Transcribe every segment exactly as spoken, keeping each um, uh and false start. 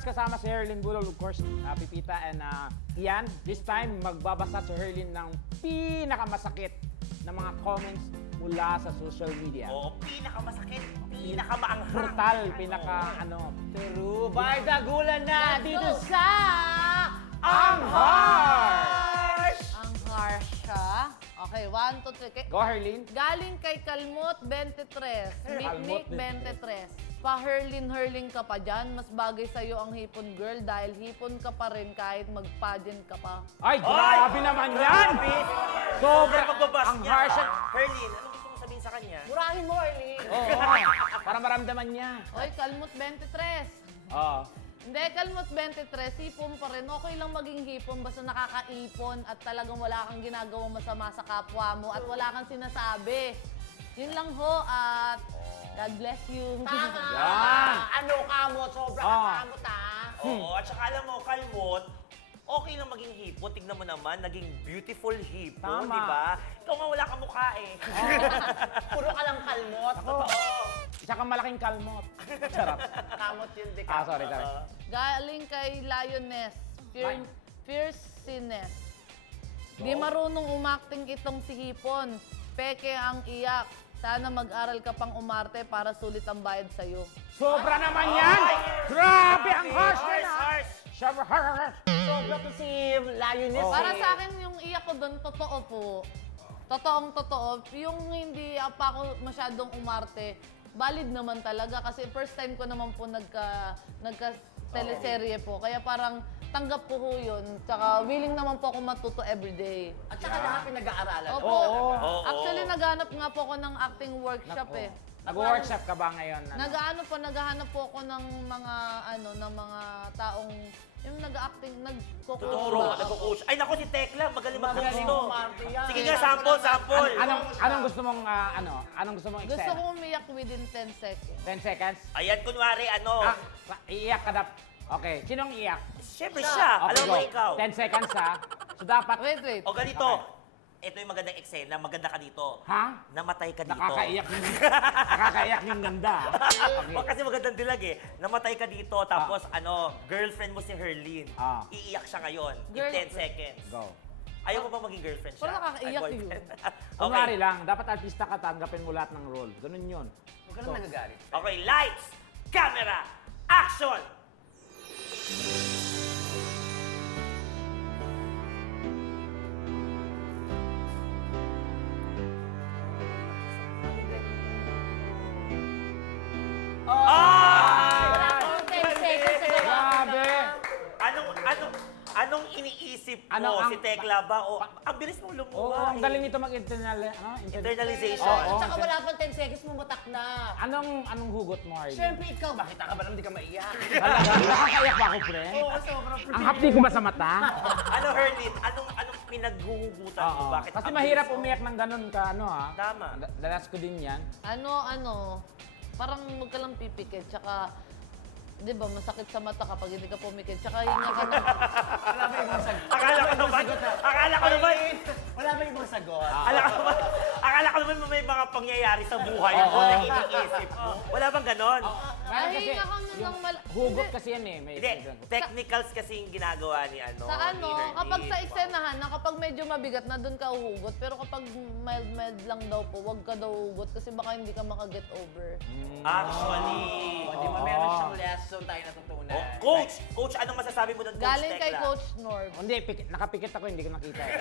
Stars kasama si Herlin Budol, of course, uh, Pipita and uh, Ian. This time, magbabasa si Herlin ng pinakamasakit na mga comments mula sa social media. Oo, pinakamasakit, pinakamaanghang. Brutal, pinaka ano. True. Bardagulan na Let's dito go. sa Ang harsh! Ang harsh siya. Okay, one, two, three. Kay- Go, Herlin. Galing kay Kalmot twenty-three, Mikmik twenty-three. Pa-hurlin-hurling ka pa dyan, mas bagay sa'yo ang hipon girl dahil hipon ka pa rin kahit mag-pageant ka pa. Ay, grabe naman yan! Sobra Sobra, magbabas ang niya. harsh. Herlin, anong gusto mong sabihin sa kanya? Murahin mo, Arlene. Oo, para maramdaman niya. Oy, Kalmot twenty-three. Oo. Hindi, Kalmot twenty-three, hipon pa rin. Okay lang maging hipon basta nakakaipon at talagang wala kang ginagawang masama sa kapwa mo at wala kang sinasabi. Yun lang ho at God bless you. Tama. Yan. Ano ka mo? Sobra ka Ah. kamot, ah. Oo, at saka alam mo, Kalmot, okay lang maging hipon. Tignan mo naman, naging beautiful hipon, Tama. di ba? Ikaw nga wala kang mukha eh. Puro ka lang kalmot. Oo. Isa kang malaking kalmot. Sarap. Kamot yun, di Ah, ka. sorry, sorry. Galing kay Lioness, Fear, Lion. fierceness. Di marunong umakting itong si Hipon. Peke ang iyak. Sana mag-aral ka pang umarte para sulit ang bayad sa'yo. Sobra naman yan! Grabe, ang harsh na Harsh, na! harsh. Sobra harsh! Sobra to si Lioness. Oh. Para eh. sa akin, yung iyak ko doon, totoo po. Totoong totoo. Yung hindi pa ako masyadong umarte, valid naman talaga. Kasi first time ko naman po nagka, nagka teleserye po. Kaya parang tanggap ko ho yun. Tsaka willing naman po ako matuto everyday. At saka lahat pinag-aaralan. Opo. Oo. Oo. Actually, naghanap nga po ako ng acting workshop eh. Nag-workshop ka ba ngayon? Ano? Nag-ano po, naghahanap po ako ng mga ano, ng mga taong yung nag-acting, nagko-coach. Tuturo, nagko-coach. Ay, naku, si Tekla, magaling mag-coach Magaling to. umarte yan. Sige nga, sample, sample. An- anong, anong gusto mong, ah, ano? Anong gusto mong Gusto extend? ko umiyak within ten seconds. ten seconds? Ayan, kunwari, ano. Ah, pa- iiyak ka na. Okay, sinong iiyak? Siyempre siya. Okay, Alam mo go. ikaw. ten seconds ha. So dapat, Wait, wait. O ganito. Ito yung magandang eksena. Maganda ka dito. ha? Namatay ka dito. Nakakaiyak yung, nakakaiyak yung ganda. Okay. O kasi magandang dilag eh. Namatay ka dito, tapos ano, girlfriend mo si Herlin. Ah. Iiyak siya ngayon. In Girl- ten seconds. Go. Ayaw mo ba maging girlfriend siya? Parang nakakaiyak Ay, boyfriend. Kunwari okay. lang, dapat artista ka, tanggapin mo lahat ng role. Ganun yun. Huwag ka lang nagagalit. Okay, lights, camera, action! Wala Ah! akong ten seconds sa gawa. Grabe! Anong, anong, anong iniisip mo? Ano ang- si Tekla ba? O, ang bilis mong lumuha. Oo, ang eh. galing nito mag-internal, ano? Inter- Internalization. Oo. Tsaka wala pang ten seconds mo matak na. Anong, anong hugot mo, Arden? Siyempre ikaw, makita ka ba naman di ka maiyak? Talaga, nakakaiyak ba ako, pre? Oo, sobrang Ang hapdi ko ba sa mata? Ano, Herlin? Anong, anong pinaghuhugutan mo? Oo. Bakit Kasi ang mahirap bilis mo? umiyak ng ganun ka, ano ha? Tama. Da- Dalas ko din yan. Ano, ano, parang huwag ka lang pipikit. Tsaka, di ba, masakit sa mata kapag hindi ka pumikit. Tsaka hinga ka ng... Wala ba ibang sagot? Akala ko naman, akala ko naman, Wala ba ibang sagot? akala ko naman, akala ko naman may mga pangyayari sa buhay mo Oo. na iniisip mo. Wala bang ganon? Meron Ay, kasi, hinga ka na yung ng mal... hugot Hindi. kasi yan eh. May Hindi, technicals kasi yung ginagawa ni ano. Sa ni ano, Herlin. kapag sa eksenahan na kapag medyo mabigat na doon ka uhugot, pero kapag mild-mild lang daw po, wag ka daw uhugot kasi baka hindi ka maka-get over. Actually. O, di ba meron siyang lesson tayo natutunan? Oh, coach! Coach, anong masasabi mo doon, Coach Galing kay Tekla? Coach Norb. Hindi, pikit, nakapikit ako, hindi ko nakita eh.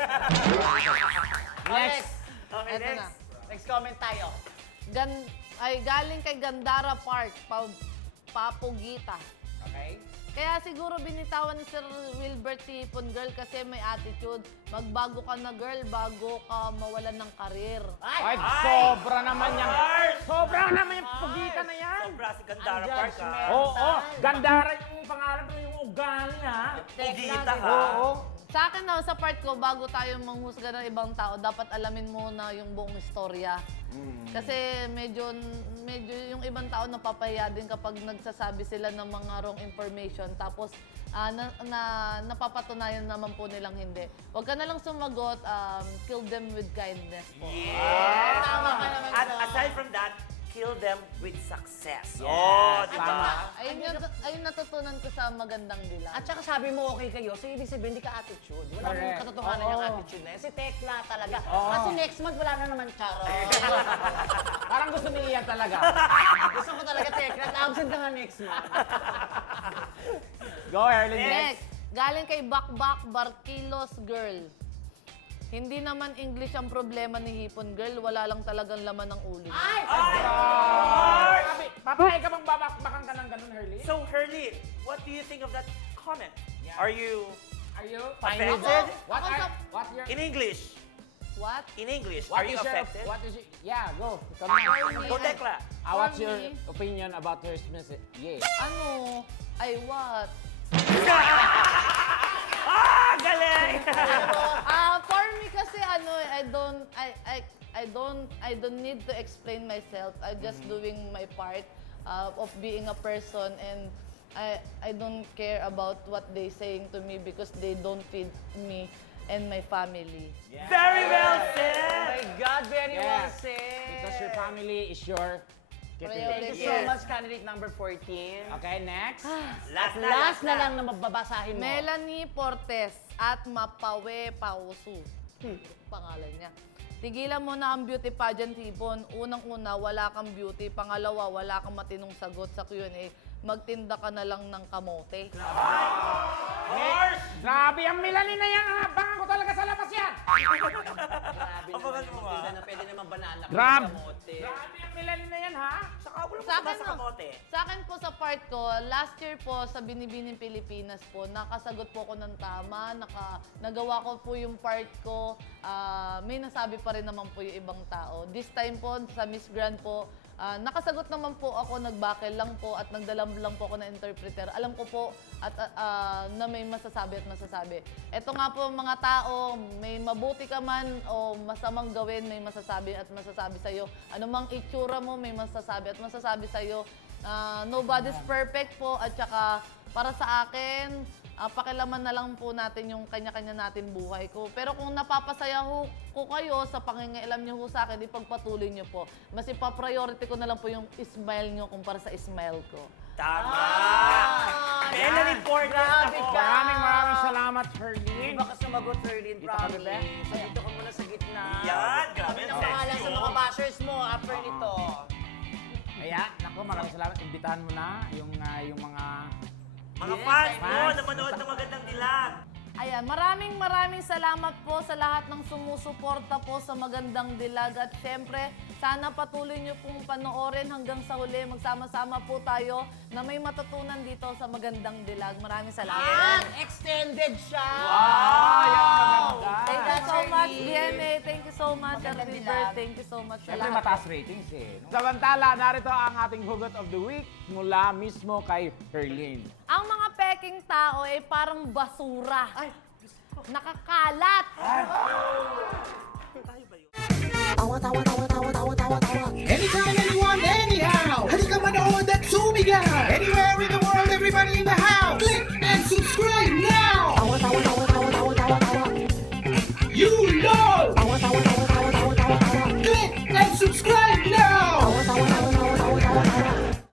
Next. Next! Okay, Eto next. na. Next comment tayo. Gan ay galing kay Gandara Park, pa Papugita. Okay? Kaya siguro binitawan ni Sir Wilbert si Hipon Girl kasi may attitude. Magbago ka na girl bago ka mawalan ng karir. Ay, Ay! sobra naman yan. Harsh! Sobra naman yung pugita na yan. Sobra si Gandara Ang Park, ha? judgment. Oo, oh, Gandara yung pangalan pero yung ugali ha. Pugita, ha? Oo. Sa akin na, sa part ko, bago tayo manghusga ng ibang tao, dapat alamin mo na yung buong istorya. Kasi medyo, medyo yung ibang tao napapahiya din kapag nagsasabi sila ng mga wrong information. Tapos, ah, na, na, napapatunayan naman po nilang hindi. Huwag ka na lang sumagot, um, kill them with kindness po. Yeah! Tama ka naman At doon. aside from that, kill them with success. Yes, Oh, di ba? tama. Ayun yung, ayun natutunan ko sa magandang dilag. At saka sabi mo okay kayo, so ibig sabihin hindi ka attitude. Wala Correct. namang katotohanan Oo. yung attitude na yan. Si Tekla talaga. Oo. Kasi next month wala na naman charo. Parang gusto ni Ian talaga. Gusto ko talaga Tekla, absent ka nga next month. Go, Herlin. Next, galing kay Bakbak Barkilos Girl. Hindi naman English ang problema ni Hipon Girl, wala lang talagang laman ng ulo. Ay! Papi, papayag ka bang babakbakan ka ng ganun, Herlin? So, Herlin, what do you think of that comment? Yeah. Are you Are you? Fine with affected? it? What Ako are, sa- what your, In English? What? In English, what are you is your, affected? what is your, yeah, go. Ikaw na. Go, Tekla. Ah, what's For your me- opinion about her message? Yeah. Ano? Ay, what? Ah, galing! Ah, for me kasi ano, eh, I don't I I I don't I don't need to explain myself. I'm just doing my part uh, of being a person, and I I don't care about what they saying to me because they don't feed me and my family. Very well Oh said! my God, very well Yes. said. Because your family is your Thank you Yes. so much, candidate number fourteen. Okay, next. Last na, Last na lang na mababasahin mo. Melanie Portes at Mapawe Pausu. Hmm, pangalan niya. Tigilan mo na ang beauty pageant, Hipon. Unang-una, wala kang beauty. Pangalawa, wala kang matinong sagot sa Q and A. Magtinda ka na lang ng kamote. Horse! Grabe, ang Melanie na yan. Abangan ko talaga sa labas yan. Grabe Abangan naman mo yung nga. magtinda na pwede naman banana. Grab. kamote. Grabe ang Melanie na yan, ha? Saka wala Sa mo akin, sa no. kamote. Sa akin po sa part ko, last year po sa Binibining Pilipinas po, nakasagot po ako ng tama, naka, nagawa ko po yung part ko, ah, may nasabi pa rin naman po yung ibang tao. This time po, sa Miss Grand po, ah, nakasagot naman po ako, nagbakel lang po at nagdala lang po ako ng interpreter. Alam ko po at ah, ah, na may masasabi at masasabi. Ito nga po mga tao, may mabuti ka man o masamang gawin, may masasabi at masasabi sa'yo. Ano mang itsura mo, may masasabi at masasabi sa'yo. Ah, nobody's perfect po at saka para sa akin, ah, pakilaman na lang po natin yung kanya-kanya natin buhay ko. Pero kung napapasaya ho, ko kayo sa pangingailam niyo ho sa akin, ipagpatuloy niyo po. Mas ipa-priority ko na lang po yung smile niyo kumpara sa smile ko. Tama! Ah, Melanie Portes Grabe ako. ka. Maraming maraming salamat, Herlin. Hindi ba ka sumagot, Ferlin? Dito ka, Promise. bebe. So, dito ka muna sa gitna. Yan, grabe Kami ang na pangalan sexy, sa oh. mga bashers mo after nito. Kaya, naku, maraming salamat. Imbitahan mo na yung, ah, yung mga... Mga Yes, fans mo fans. na manood ng magandang dilag. Ayan, maraming maraming salamat po sa lahat ng sumusuporta po sa Magandang Dilag. At syempre, sana patuloy niyo pong panoorin hanggang sa huli. Magsama-sama po tayo na may matutunan dito sa Magandang Dilag. Maraming salamat. Yan! Extended siya! Ah, yan, maganda. Thank you so Shirley. much, D M A. Thank you so much, Magandang Ernie dilag. Bird. Thank you so much sa Siyempre, lahat. mataas ratings eh. No? Samantala, narito ang ating hugot of the week mula mismo kay Herlin. Ang mga peking tao ay parang basura. Nakakalat. Awat, awat, awat, awat, awat, awat, awat. Anytime, anyone, anyhow. Halika manood at sumigaw. Anywhere in the world